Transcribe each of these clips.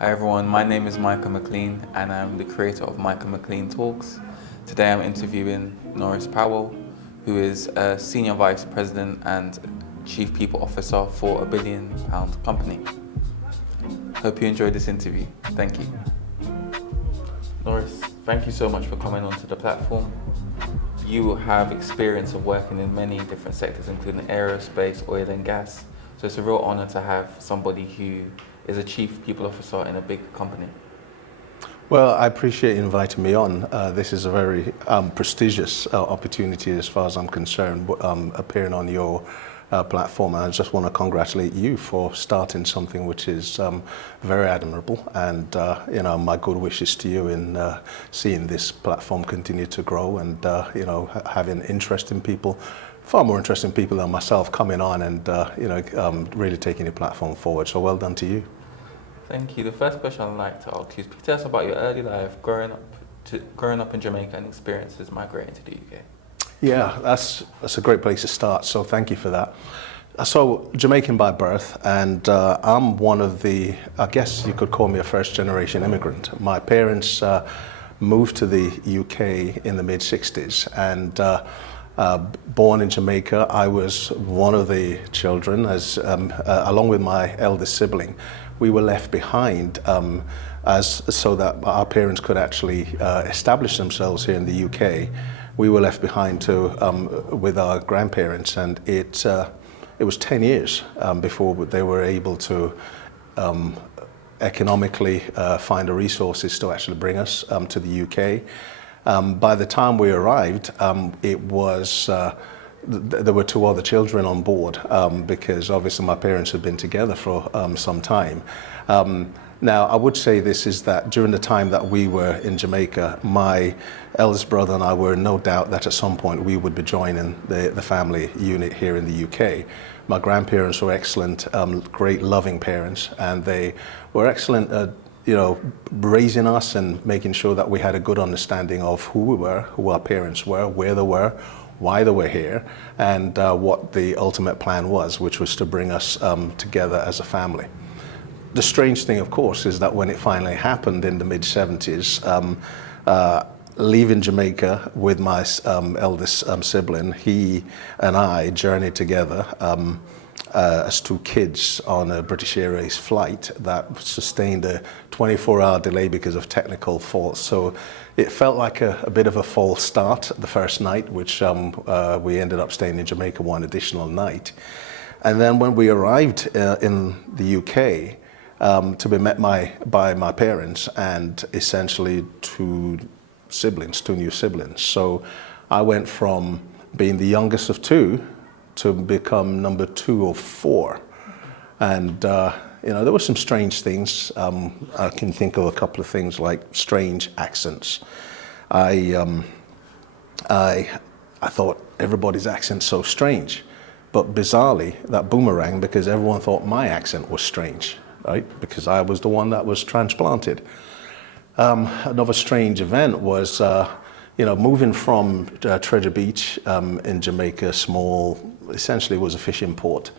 Hi everyone, my name is Micah McLean and I'm the creator of Micah McLean Talks. Today I'm interviewing Norris Powell, who is a Senior Vice President and Chief People Officer for a £1 billion company. Hope you enjoyed this interview. Thank you. Norris, thank you so much for coming onto the platform. You have experience of working in many different sectors, including aerospace, oil and gas. So it's a real honor to have somebody who is a chief people officer in a big company. Well, I appreciate you inviting me on. This is a very prestigious opportunity as far as I'm concerned, appearing on your platform. And I just want to congratulate you for starting something which is very admirable. And, my good wishes to you in seeing this platform continue to grow and, having interesting people, far more interesting people than myself coming on and, really taking the platform forward. So well done to you. Thank you. The first question I'd like to ask you is, please tell us about your early life growing up in Jamaica and experiences migrating to the UK. Yeah, that's a great place to start. So thank you for that. So Jamaican by birth, and I'm one of the, I guess you could call me a first generation immigrant. My parents moved to the UK in the mid 60s and born in Jamaica. I was one of the children, along with my eldest sibling. We were left behind so that our parents could actually establish themselves here in the UK. We were left behind with our grandparents, and it was 10 years before they were able to economically find the resources to actually bring us to the UK. By the time we arrived, there were two other children on board because obviously my parents had been together for some time. Now, I would say this is that during the time that we were in Jamaica, my eldest brother and I were in no doubt that at some point we would be joining the family unit here in the UK. My grandparents were excellent, great loving parents, and they were excellent at raising us and making sure that we had a good understanding of who we were, who our parents were, where they were, why they were here, and what the ultimate plan was, which was to bring us together as a family. The strange thing, of course, is that when it finally happened in the mid-70s, leaving Jamaica with my eldest sibling, he and I journeyed together as two kids on a British Airways flight that sustained a 24-hour delay because of technical faults. So it felt like a bit of a false start the first night, which we ended up staying in Jamaica one additional night. And then when we arrived in the UK, to be met by my parents and essentially two new siblings. So I went from being the youngest of two to become number 2 of 4. And there were some strange things. I can think of a couple of things like strange accents. I thought everybody's accent's so strange, but bizarrely that boomerang because everyone thought my accent was strange, right? Because I was the one that was transplanted. Another strange event was, moving from Treasure Beach in Jamaica, essentially was a fishing port,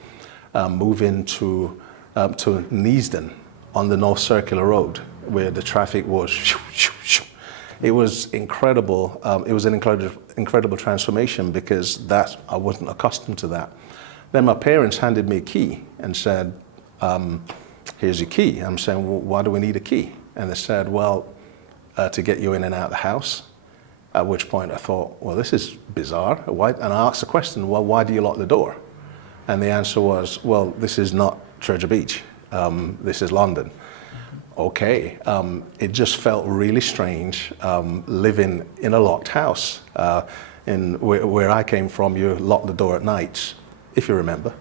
moving to Neasden on the North Circular Road, where the traffic was. It was incredible. It was an incredible transformation because I wasn't accustomed to that. Then my parents handed me a key and said, "Here's your key." I'm saying, "Well, why do we need a key?" And they said, "Well, to get you in and out of the house." At which point I thought, well, this is bizarre. Why? And I asked the question, well, why do you lock the door? And the answer was, well, this is not Treasure Beach. This is London. Okay. It just felt really strange living in a locked house. Where I came from, you lock the door at night, if you remember.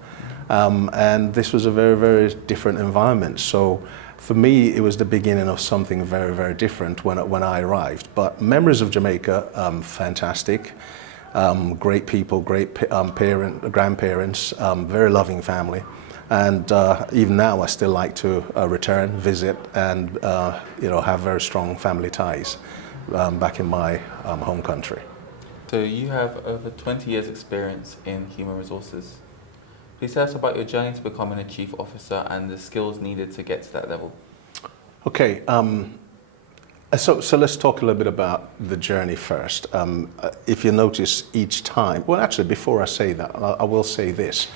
And this was a very, very different environment. So for me, it was the beginning of something very, very different when I arrived. But memories of Jamaica, fantastic. Great people, great grandparents, very loving family. And even now, I still like to return, visit, and have very strong family ties back in my home country. So you have over 20 years experience in human resources. Please tell us about your journey to becoming a chief officer and the skills needed to get to that level. Okay, so let's talk a little bit about the journey first. If you notice each time, well, actually, before I say that, I will say this.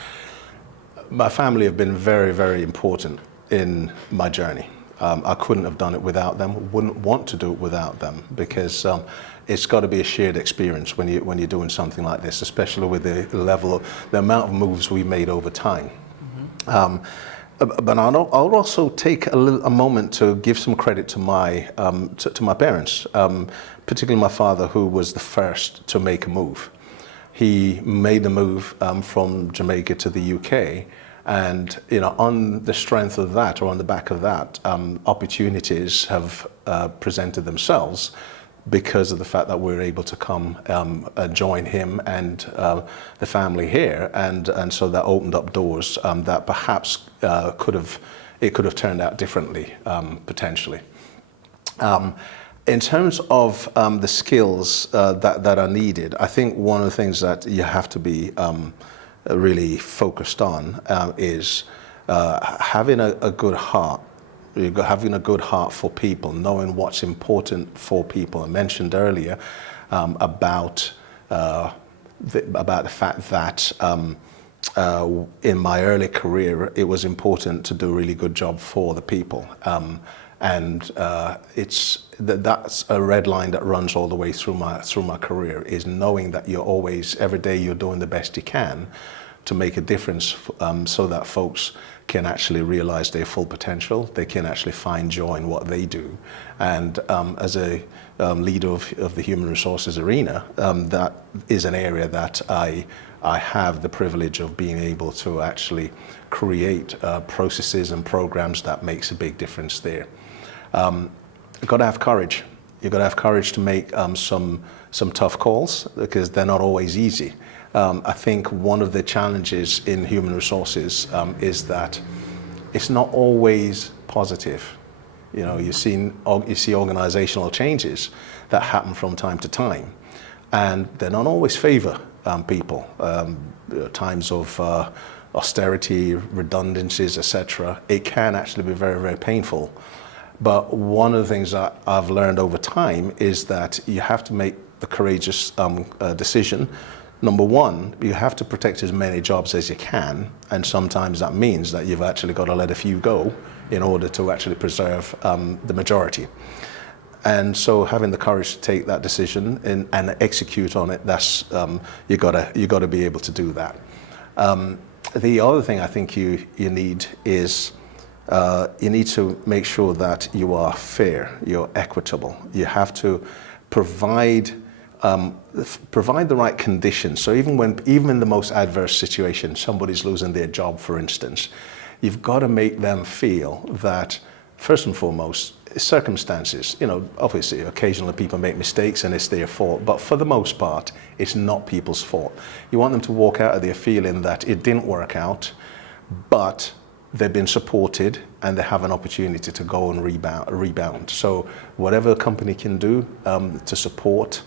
My family have been very, very important in my journey. I couldn't have done it without them, wouldn't want to do it without them, because it's got to be a shared experience when you're doing something like this, especially with the amount of moves we made over time. But I'll also take a moment to give some credit to my parents, particularly my father, who was the first to make a move. He made the move from Jamaica to the UK, and on the strength of that, or on the back of that, opportunities have presented themselves because of the fact that we're able to come join him and the family here, and so that opened up doors that perhaps could have turned out differently, potentially. In terms of the skills that are needed, I think one of the things that you have to be really focused on is having a good heart. Having a good heart for people, knowing what's important for people. I mentioned earlier about the fact that in my early career, it was important to do a really good job for the people. That's a red line that runs all the way through my career, is knowing that you're always, every day you're doing the best you can to make a difference, so that folks can actually realize their full potential. They can actually find joy in what they do. And as a leader of the human resources arena, that is an area that I have the privilege of being able to actually create processes and programs that makes a big difference there. You've got to have courage. You've got to have courage to make some tough calls, because they're not always easy. I think one of the challenges in human resources is that it's not always positive. You see organisational changes that happen from time to time, and they don't always favour people. Times of austerity, redundancies, etc. It can actually be very, very painful. But one of the things that I've learned over time is that you have to make the courageous decision. Number one, you have to protect as many jobs as you can, and sometimes that means that you've actually got to let a few go in order to actually preserve the majority. And so having the courage to take that decision and execute on it, that's you got to be able to do that. The other thing I think you need is you need to make sure that you are fair, you're equitable. You have to provide the right conditions. So even in the most adverse situation, somebody's losing their job, for instance, you've got to make them feel that, first and foremost, circumstances. Obviously, occasionally people make mistakes and it's their fault, but for the most part, it's not people's fault. You want them to walk out of there feeling that it didn't work out, but they've been supported and they have an opportunity to go and rebound. So whatever a company can do to support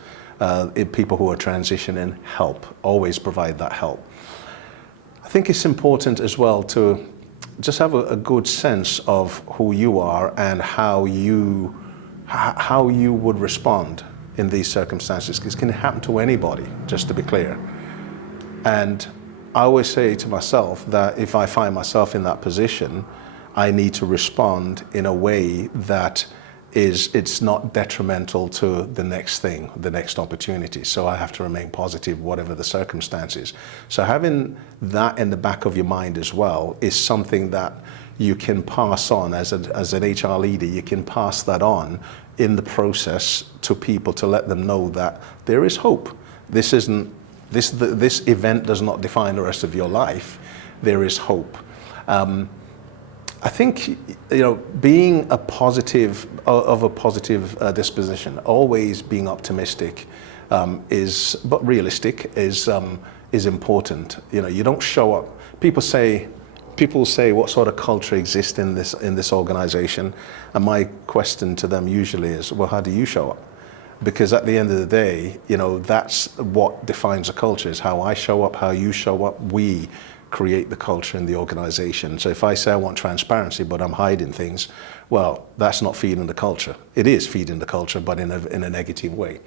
people who are transitioning, always provide that help. I think it's important as well to just have a good sense of who you are and how you would respond in these circumstances, because it can happen to anybody, just to be clear. And I always say to myself that if I find myself in that position, I need to respond in a way that it's not detrimental to the next thing, the next opportunity. So I have to remain positive, whatever the circumstances. So having that in the back of your mind as well is something that you can pass on as an HR leader. You can pass that on in the process to people to let them know that there is hope. This event does not define the rest of your life. There is hope. I think being a positive disposition, always being optimistic, but realistic is important. You don't show up. People say, what sort of culture exists in this organization, and my question to them usually is, well, how do you show up? Because at the end of the day, that's what defines a culture, is how I show up, how you show up. We create the culture in the organization. So if I say I want transparency, but I'm hiding things, well, that's not feeding the culture. It is feeding the culture, but in a negative way.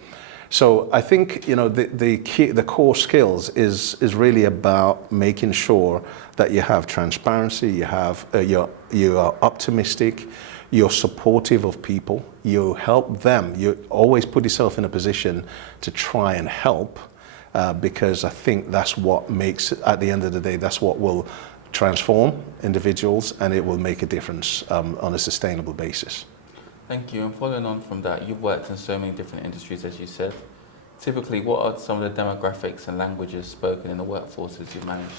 So I think, you know, the core skills is really about making sure that you have transparency, you are optimistic, you're supportive of people, you help them, you always put yourself in a position to try and help, because I think that's what makes, at the end of the day, that's what will transform individuals, and it will make a difference on a sustainable basis. Thank you. And following on from that, you've worked in so many different industries, as you said. Typically, what are some of the demographics and languages spoken in the workforces you've managed?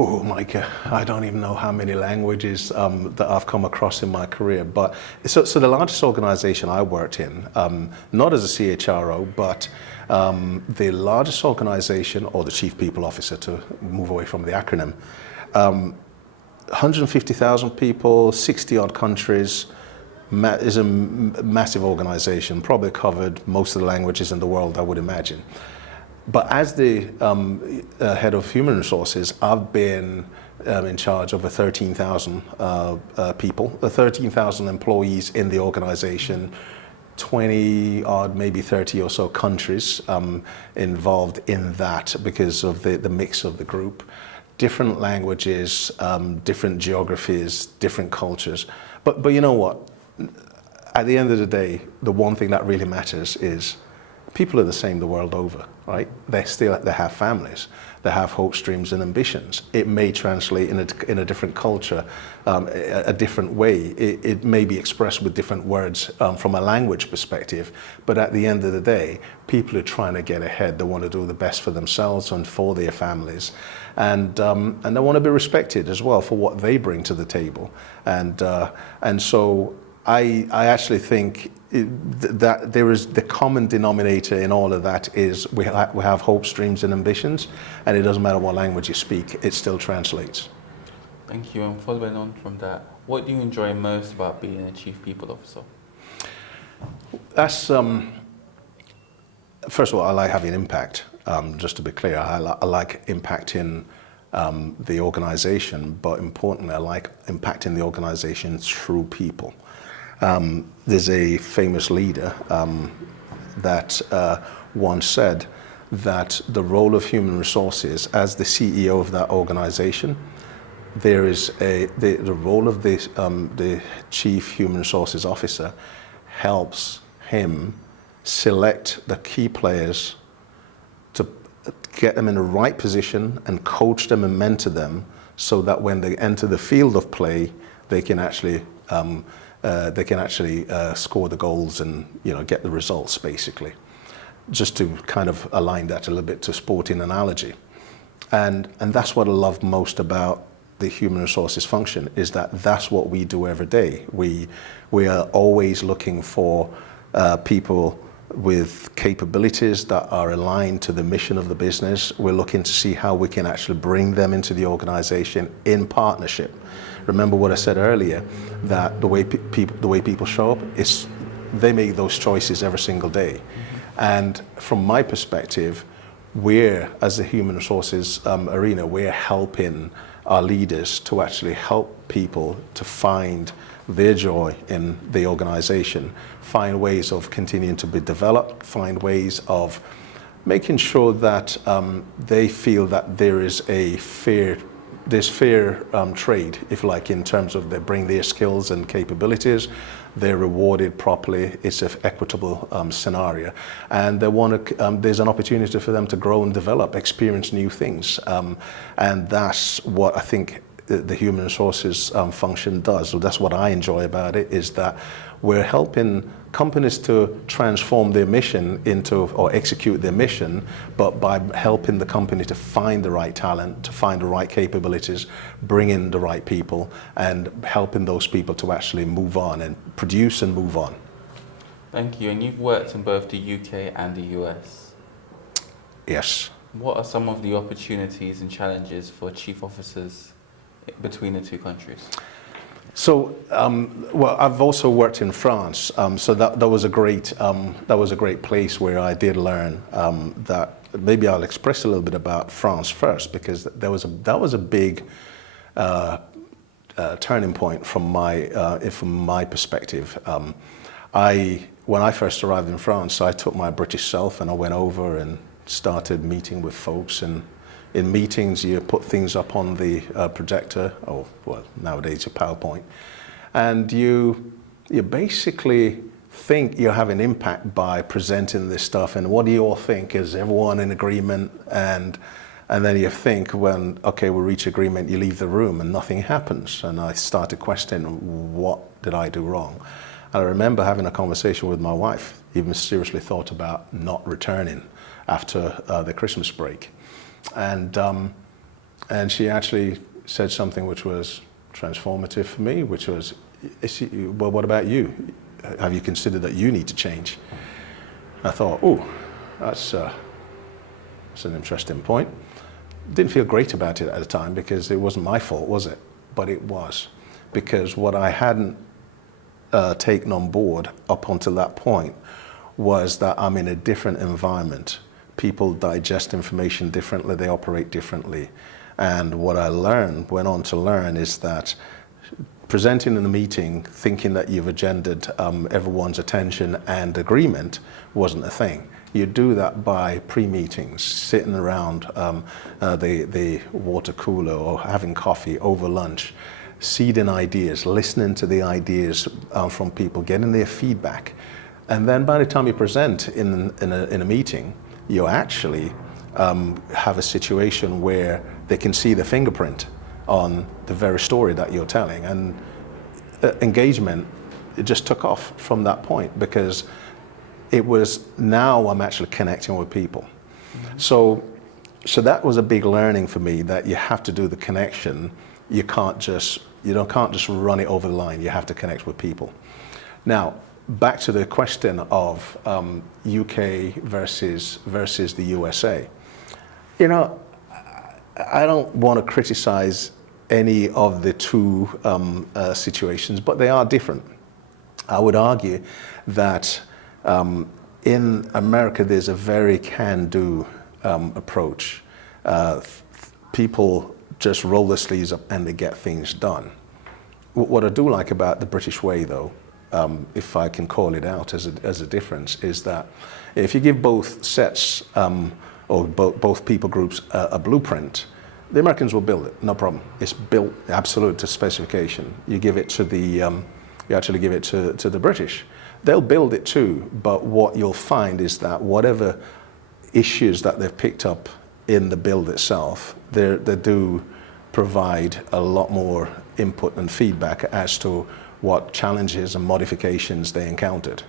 Oh, Micah, I don't even know how many languages that I've come across in my career. But so the largest organization I worked in, not as a CHRO, but the largest organization, or the chief people officer, to move away from the acronym, 150,000 people, 60 odd countries, is a massive organization, probably covered most of the languages in the world, I would imagine. But as the head of human resources, I've been in charge of 13,000 people, 13,000 employees in the organization, 20 odd, maybe 30 or so countries involved in that because of the mix of the group. Different languages, different geographies, different cultures. But you know what? At the end of the day, the one thing that really matters is people are the same the world over, right? They have families, they have hopes, dreams, and ambitions. It may translate in a different culture, a different way. It may be expressed with different words from a language perspective, but at the end of the day, people are trying to get ahead. They want to do the best for themselves and for their families, and they want to be respected as well for what they bring to the table. And so I actually think that there is the common denominator in all of that is we have hopes, dreams, and ambitions, and it doesn't matter what language you speak, it still translates. Thank you. And following on from that, what do you enjoy most about being a chief people officer? That's first of all, I like having impact. Just to be clear, I like impacting the organization, but importantly, I like impacting the organization through people. There's a famous leader that once said that the role of human resources as the CEO of that organization, there is the role of the chief human resources officer helps him select the key players to get them in the right position and coach them and mentor them so that when they enter the field of play, they can actually score the goals and, you know, get the results, basically. Just to kind of align that a little bit to sporting analogy. And that's what I love most about the human resources function, is that that's what we do every day. We are always looking for people with capabilities that are aligned to the mission of the business. We're looking to see how we can actually bring them into the organization in partnership. Remember what I said earlier, that the way people show up, they make those choices every single day. And from my perspective, we're, as the human resources arena, we're helping our leaders to actually help people to find their joy in the organization, find ways of continuing to be developed, find ways of making sure that they feel that there is fair trade, if you like, in terms of they bring their skills and capabilities, they're rewarded properly, it's an equitable scenario, and they want to, there's an opportunity for them to grow and develop, experience new things, and that's what I think the human resources function does. So that's what I enjoy about it, is that we're helping companies to transform their mission into, or execute their mission, but by helping the company to find the right talent, to find the right capabilities, bring in the right people, and helping those people to actually move on and produce and move on. Thank you. And you've worked in both the UK and the US. Yes. What are some of the opportunities and challenges for chief officers between the two countries? So, well, I've also worked in France, so that was a great place where I did learn that. Maybe I'll express a little bit about France first, because that was a big turning point from my perspective. When I first arrived in France, I took my British self and I went over and started meeting with folks, and in meetings you put things up on the projector, or well, nowadays a PowerPoint, and you basically think you have an impact by presenting this stuff, and what do you all think? Is everyone in agreement? And then you think, when okay, we reach agreement, you leave the room and nothing happens. And I started questioning, what did I do wrong? And I remember having a conversation with my wife, even seriously thought about not returning after the Christmas break. And she actually said something which was transformative for me, which was, well, what about you? Have you considered that you need to change? I thought, oh, that's an interesting point. Didn't feel great about it at the time, because it wasn't my fault, was it? But it was, because what I hadn't taken on board up until that point was that I'm in a different environment. People digest information differently, they operate differently. And what I went on to learn, is that presenting in a meeting thinking that you've agendaed everyone's attention and agreement wasn't a thing. You do that by pre-meetings, sitting around the water cooler or having coffee over lunch, seeding ideas, listening to the ideas from people, getting their feedback. And then by the time you present in a meeting, you actually have a situation where they can see the fingerprint on the very story that you're telling. And engagement, it just took off from that point, because it was, now I'm actually connecting with people. Mm-hmm. So that was a big learning for me, that you have to do the connection. You can't just run it over the line. You have to connect with people. Now, back to the question of UK versus the USA. You know, I don't want to criticize any of the two situations, but they are different. I would argue that in America there's a very can-do approach. People just roll their sleeves up and they get things done. What I do like about the British way, though, if I can call it out as a difference, is that if you give both sets or both people groups a blueprint, the Americans will build it, no problem. It's built absolute to specification. You give it to you actually give it to the British. They'll build it too, but what you'll find is that whatever issues that they've picked up in the build itself, they do provide a lot more input and feedback as to what challenges and modifications they encountered,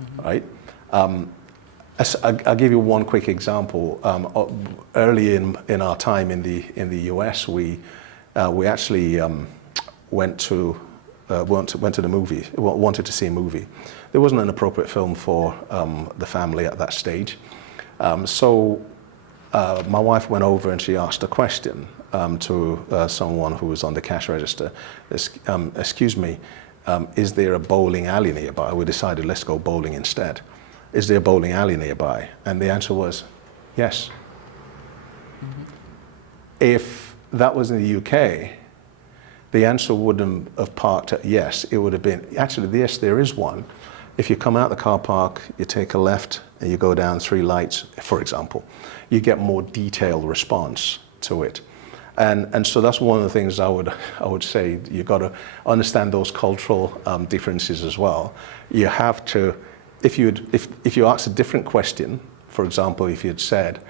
mm-hmm. Right? I'll give you one quick example. Early in our time in the US, we actually went to the movie. Wanted to see a movie. There wasn't an appropriate film for the family at that stage, so my wife went over and she asked a question to someone who was on the cash register. Excuse me, is there a bowling alley nearby? We decided, let's go bowling instead. Is there a bowling alley nearby? And the answer was yes. Mm-hmm. If that was in the UK, the answer wouldn't have parked at yes. It would have been, actually, yes, there is one. If you come out the car park, you take a left and you go down 3 lights, for example, you get more detailed response to it. And so that's one of the things I would say. You've got to understand those cultural differences as well. You have to, if you asked a different question, for example, if you'd said,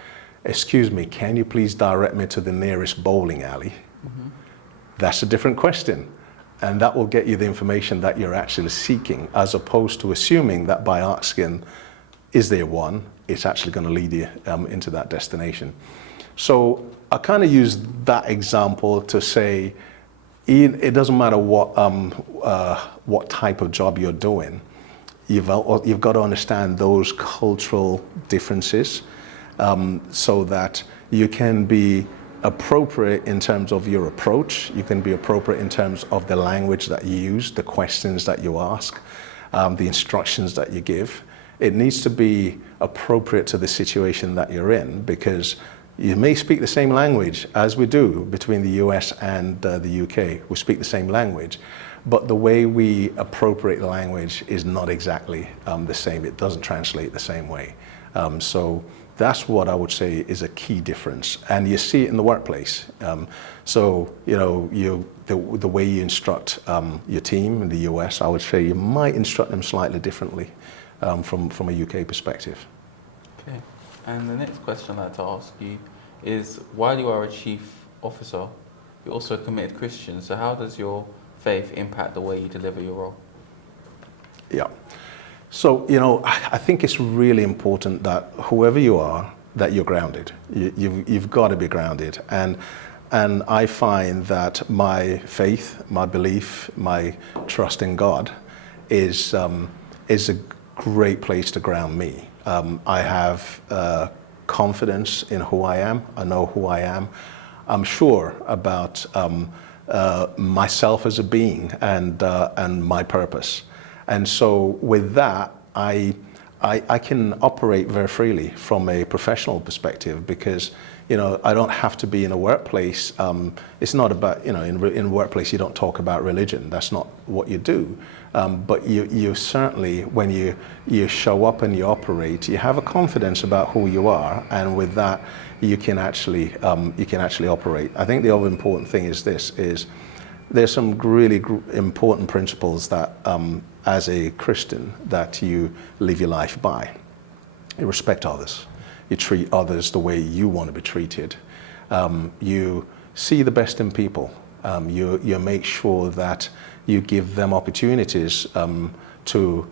excuse me, can you please direct me to the nearest bowling alley? Mm-hmm. That's a different question. And that will get you the information that you're actually seeking, as opposed to assuming that by asking, is there one, it's actually going to lead you into that destination. So I kind of use that example to say, it doesn't matter what type of job you're doing. You've got to understand those cultural differences so that you can be appropriate in terms of your approach. You can be appropriate in terms of the language that you use, the questions that you ask, the instructions that you give. It needs to be appropriate to the situation that you're in, because you may speak the same language as we do between the US and the UK. We speak the same language, but the way we appropriate the language is not exactly the same. It doesn't translate the same way. So that's what I would say is a key difference, and you see it in the workplace. So the way you instruct your team in the US, I would say you might instruct them slightly differently from a UK perspective. Okay, and the next question I'd like to ask you is, while you are a chief officer, you're also a committed Christian. So how does your faith impact the way you deliver your role? Yeah. So, I think it's really important that whoever you are, that you're grounded. You've got to be grounded. And I find that my faith, my belief, my trust in God is a great place to ground me. I have confidence in who I am. I know who I am. I'm sure about myself as a being and my purpose. And so with that, I can operate very freely from a professional perspective, because I don't have to be in a workplace. It's not about, in a workplace you don't talk about religion. That's not what you do. But you certainly, when you show up and you operate, you have a confidence about who you are, and with that you can actually operate. I think the other important thing is there's some really important principles that as a Christian that you live your life by. You respect others. You treat others the way you want to be treated. You see the best in people. You make sure that you give them opportunities to,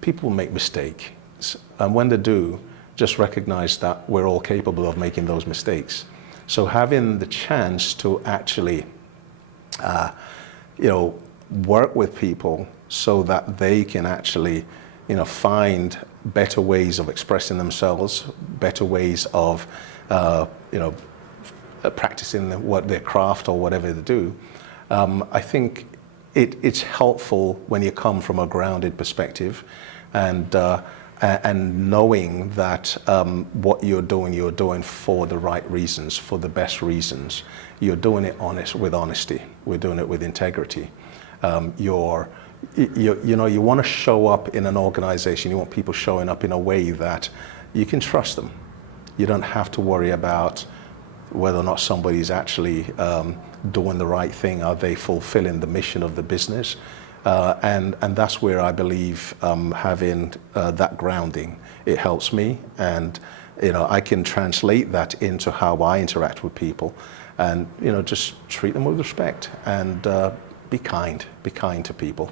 people make mistakes. And when they do, just recognize that we're all capable of making those mistakes. So having the chance to actually, work with people so that they can actually, find better ways of expressing themselves, better ways of, practicing their craft or whatever they do. I think it's helpful when you come from a grounded perspective, and knowing that what you're doing for the right reasons, for the best reasons. You're doing it with honesty. We're doing it with integrity. You want to show up in an organization. You want people showing up in a way that you can trust them. You don't have to worry about whether or not somebody's actually doing the right thing. Are they fulfilling the mission of the business? And that's where I believe having that grounding, it helps me, and I can translate that into how I interact with people, and just treat them with respect, and be kind to people.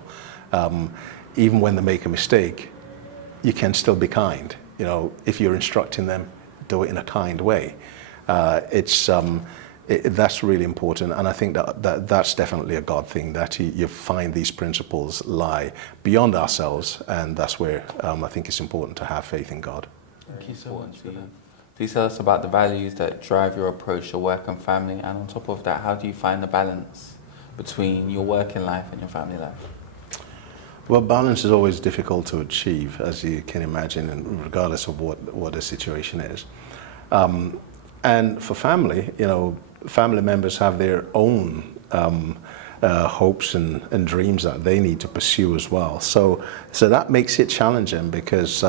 Even when they make a mistake, you can still be kind. If you're instructing them, do it in a kind way. That's really important, and I think that's definitely a God thing, that you find these principles lie beyond ourselves, and that's where I think it's important to have faith in God. Thank you so much for that. Please tell us about the values that drive your approach to work and family, and on top of that, how do you find the balance between your working life and your family life? Well, balance is always difficult to achieve, as you can imagine, and regardless of what the situation is. And for family, family members have their own hopes and dreams that they need to pursue as well. So that makes it challenging, because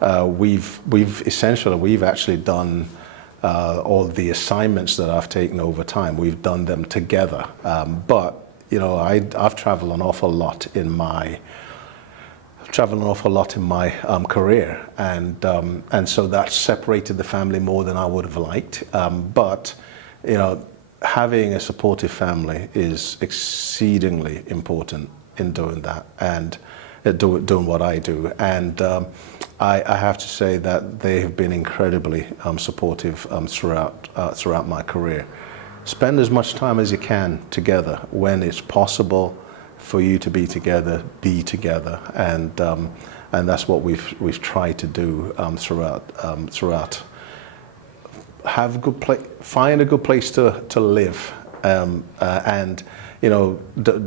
we've actually done all the assignments that I've taken over time. We've done them together. But I've traveled an awful lot in my career, and so that separated the family more than I would have liked. But having a supportive family is exceedingly important in doing that, and doing what I do. And I have to say that they have been incredibly supportive throughout my career. Spend as much time as you can together. When it's possible for you to be together, and that's what we've tried to do throughout find a good place to live, and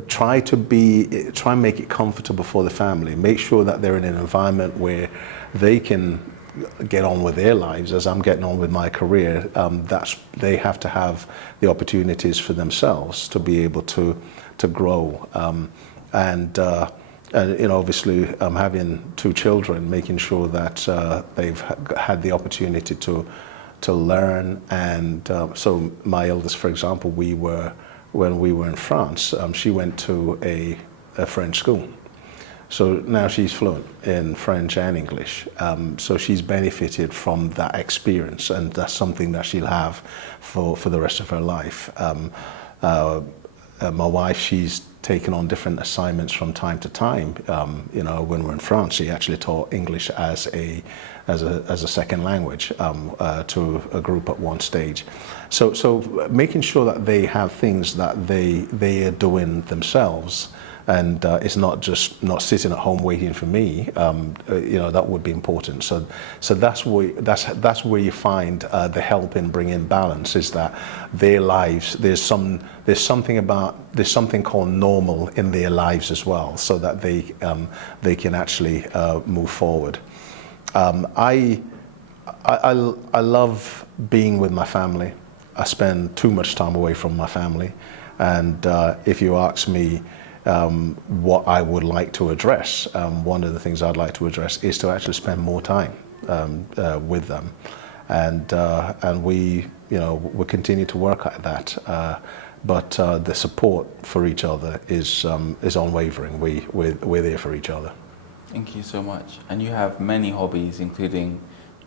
try and make it comfortable for the family. Make sure that they're in an environment where they can get on with their lives as I'm getting on with my career. They have to have the opportunities for themselves to be able to grow, and obviously having 2 children, making sure that they've had the opportunity to learn. And so my eldest, for example, when we were in France, she went to a French school. So now she's fluent in French and English. So she's benefited from that experience, and that's something that she'll have for the rest of her life. My wife, she's taken on different assignments from time to time. When we're in France, she actually taught English as a second language to a group at one stage. So making sure that they have things that they are doing themselves, and it's not sitting at home waiting for me. That would be important. So that's where you find the help in bringing balance, is that their lives, there's something called normal in their lives as well, so that they can actually move forward. I love being with my family. I spend too much time away from my family, and if you ask me what I would like to address, one of the things I'd like to address is to actually spend more time with them, and we continue to work at that. But the support for each other is unwavering. We're there for each other. Thank you so much. And you have many hobbies, including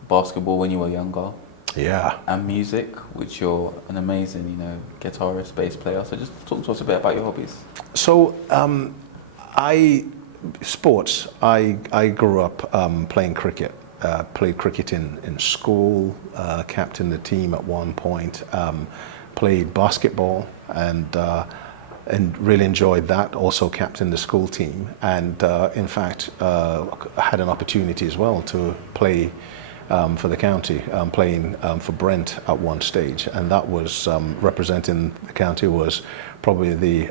basketball when you were younger. Yeah. And music, which you're an amazing, guitarist, bass player. So just talk to us a bit about your hobbies. So, I grew up playing cricket. Played cricket in school, captained the team at one point, played basketball, and really enjoyed that. Also captained the school team, and in fact had an opportunity as well to play for the county, playing for Brent at one stage, and that was representing the county was probably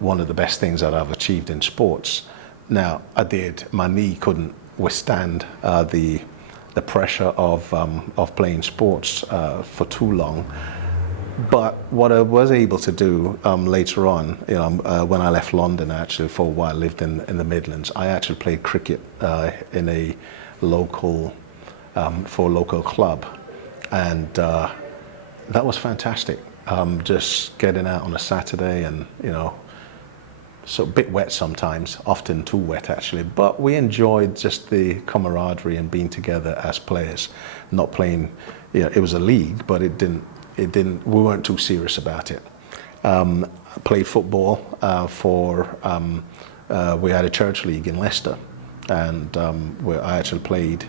one of the best things that I've achieved in sports. Now, my knee couldn't withstand the pressure of playing sports for too long. But what I was able to do later on, when I left London, actually for a while, lived in the Midlands, I actually played cricket in a local club, and that was fantastic. Just getting out on a Saturday, and so a bit wet sometimes, often too wet actually, but we enjoyed just the camaraderie and being together as players, not playing. It was a league, but we weren't too serious about it. Played football we had a church league in Leicester, and where I actually played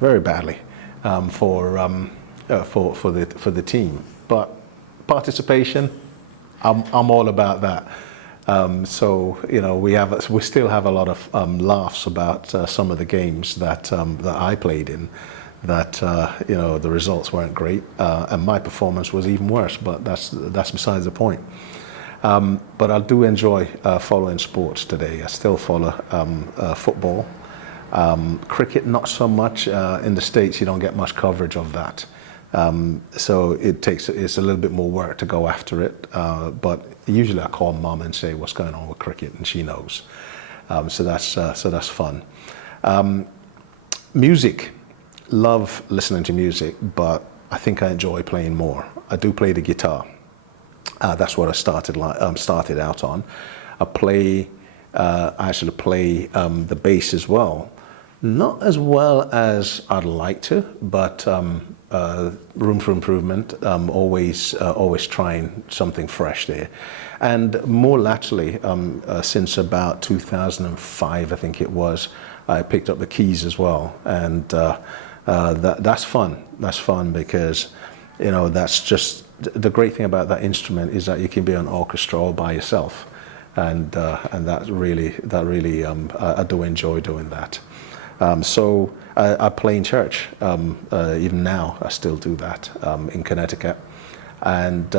very badly for the team. But participation, I'm all about that. So we still have a lot of laughs about some of the games that I played in. That the results weren't great, and my performance was even worse. But that's besides the point. But I do enjoy following sports today. I still follow football, cricket, not so much. In the States, you don't get much coverage of that, so it's a little bit more work to go after it. But usually, I call Mum and say what's going on with cricket, and she knows. So that's fun. Music. Love listening to music, but I think I enjoy playing more. I do play the guitar. That's what I started out on. I actually play the bass as well. Not as well as I'd like to, but room for improvement. Always trying something fresh there. And more latterly, since about 2005, I think it was, I picked up the keys as well, and that's fun. That's fun because, that's just the great thing about that instrument is that you can be an orchestra all by yourself, and that really I do enjoy doing that. So I play in church. Even now, I still do that in Connecticut. And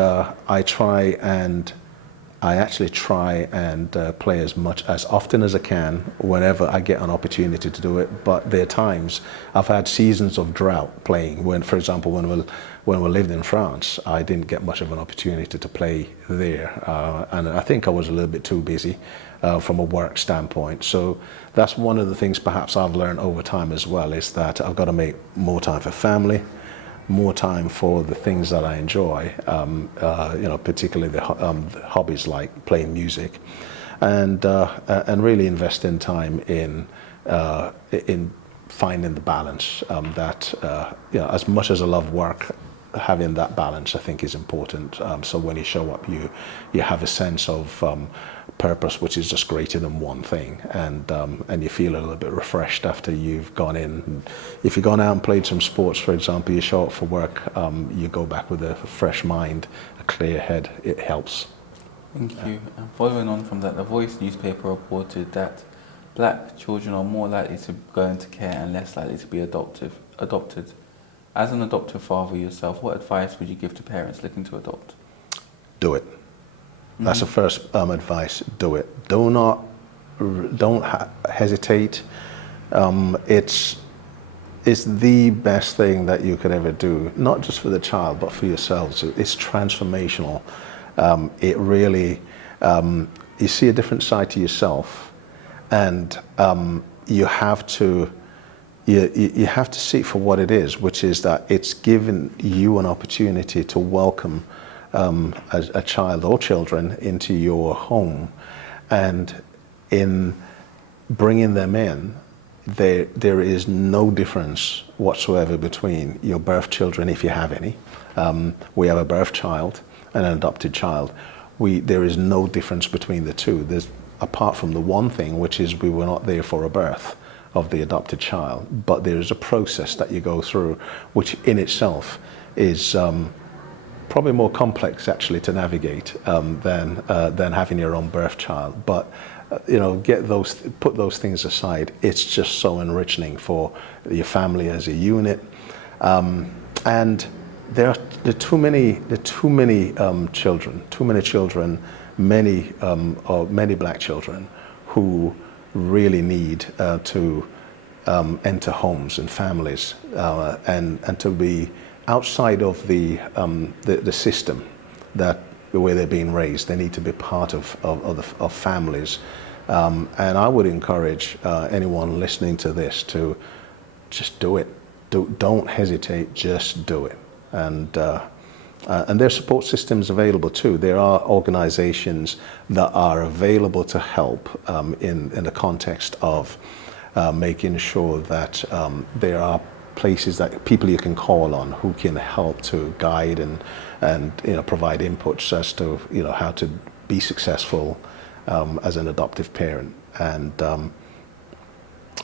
I actually try and play as often as I can whenever I get an opportunity to do it. But there are times I've had seasons of drought playing. When, for example, when we lived in France, I didn't get much of an opportunity to play there, and I think I was a little bit too busy from a work standpoint. So that's one of the things perhaps I've learned over time as well, is that I've got to make more time for family, more time for the things that I enjoy, particularly the hobbies like playing music, and really invest in time in finding the balance. As much as I love work, having that balance I think is important. So when you show up, you have a sense of purpose, which is just greater than one thing, and you feel a little bit refreshed after you've gone in. And if you've gone out and played some sports, for example, you show up for work, you go back with a fresh mind, a clear head. It helps. Thank you. And following on from that, the Voice newspaper reported that black children are more likely to go into care and less likely to be adopted. As an adoptive father yourself, what advice would you give to parents looking to adopt? Do it. That's the first advice. Do it. Don't hesitate. It's the best thing that you could ever do, not just for the child, but for yourselves. It's transformational. It really, you see a different side to yourself, and you have to see it for what it is, which is that it's given you an opportunity to welcome a child or children into your home, and in bringing them in, there is no difference whatsoever between your birth children, if you have any. We have a birth child and an adopted child. There is no difference between the two. Apart from the one thing, which is we were not there for a birth of the adopted child, but there is a process that you go through, which in itself is probably more complex actually to navigate than having your own birth child. But put those things aside. It's just so enriching for your family as a unit, and there are too many children, many black children who really need to enter homes and families, and to be outside of the system where they're being raised. They need to be part of families, and I would encourage anyone listening to this to just do it. Don't hesitate. Just do it. And there are support systems available too. There are organizations that are available to help in the context of making sure that there are places that people you can call on who can help to guide and provide inputs as to how to be successful as an adoptive parent. And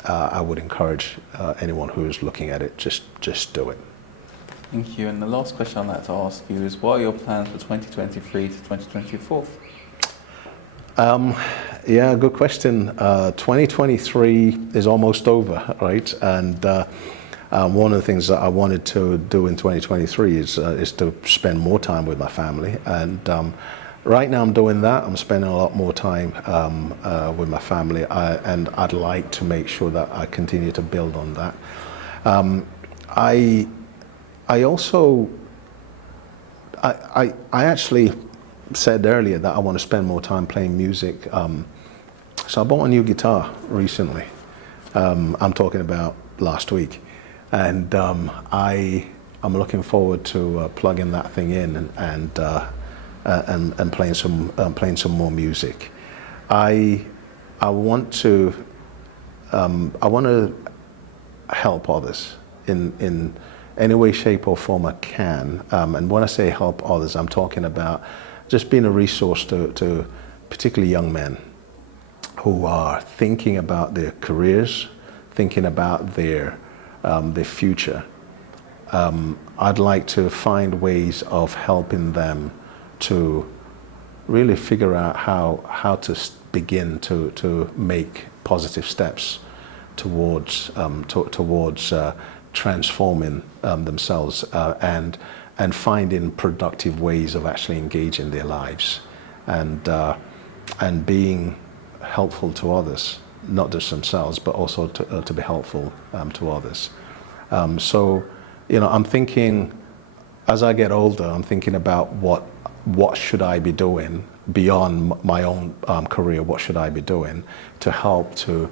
I would encourage anyone who is looking at it, just do it. Thank you. And the last question I'd like to ask you is, what are your plans for 2023 to 2024? Yeah, good question. 2023 is almost over, right? And one of the things that I wanted to do in 2023 is to spend more time with my family. And right now I'm doing that. I'm spending a lot more time with my family, and I'd like to make sure that I continue to build on that. I actually said earlier that I want to spend more time playing music. So I bought a new guitar recently. I'm talking about last week, and I'm looking forward to plugging that thing in and playing some more music. I want to help others in any way, shape or form I can. And when I say help others, I'm talking about just being a resource to particularly young men who are thinking about their careers, thinking about their future. I'd like to find ways of helping them to really figure out how to begin to make positive steps towards transforming themselves and finding productive ways of actually engaging their lives and being helpful to others, not just themselves, but also to be helpful to others. So, I'm thinking, as I get older, I'm thinking about what should I be doing beyond my own career. What should I be doing to help to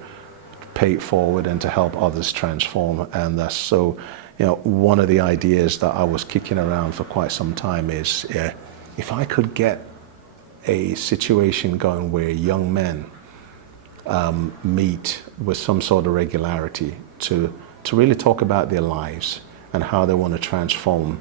pay it forward and to help others transform? And that's so. One of the ideas that I was kicking around for quite some time is if I could get a situation going where young men meet with some sort of regularity to really talk about their lives and how they want to transform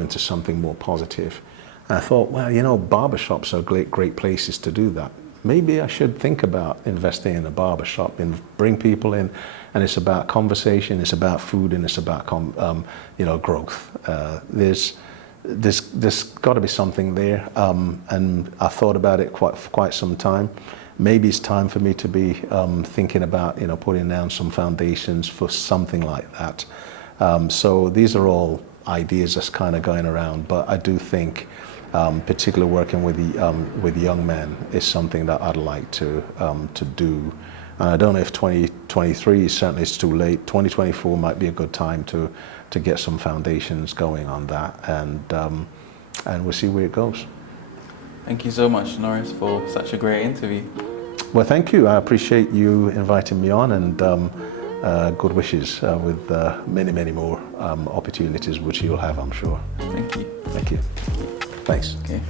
into something more positive. And I thought, well, barbershops are great places to do that. Maybe I should think about investing in a barbershop and bring people in, and it's about conversation, it's about food, and it's about growth. There's got to be something there, and I thought about it for quite some time. Maybe it's time for me to be thinking about putting down some foundations for something like that. So these are all ideas that's kind of going around, but I do think particularly working with young men is something that I'd like to do. And I don't know if 2023, certainly it's too late. 2024 might be a good time to get some foundations going on that, and we'll see where it goes. Thank you so much, Norris, for such a great interview. Well, thank you. I appreciate you inviting me on, and good wishes with many more opportunities, which you'll have, I'm sure. Thank you. Thank you. Thanks. Okay.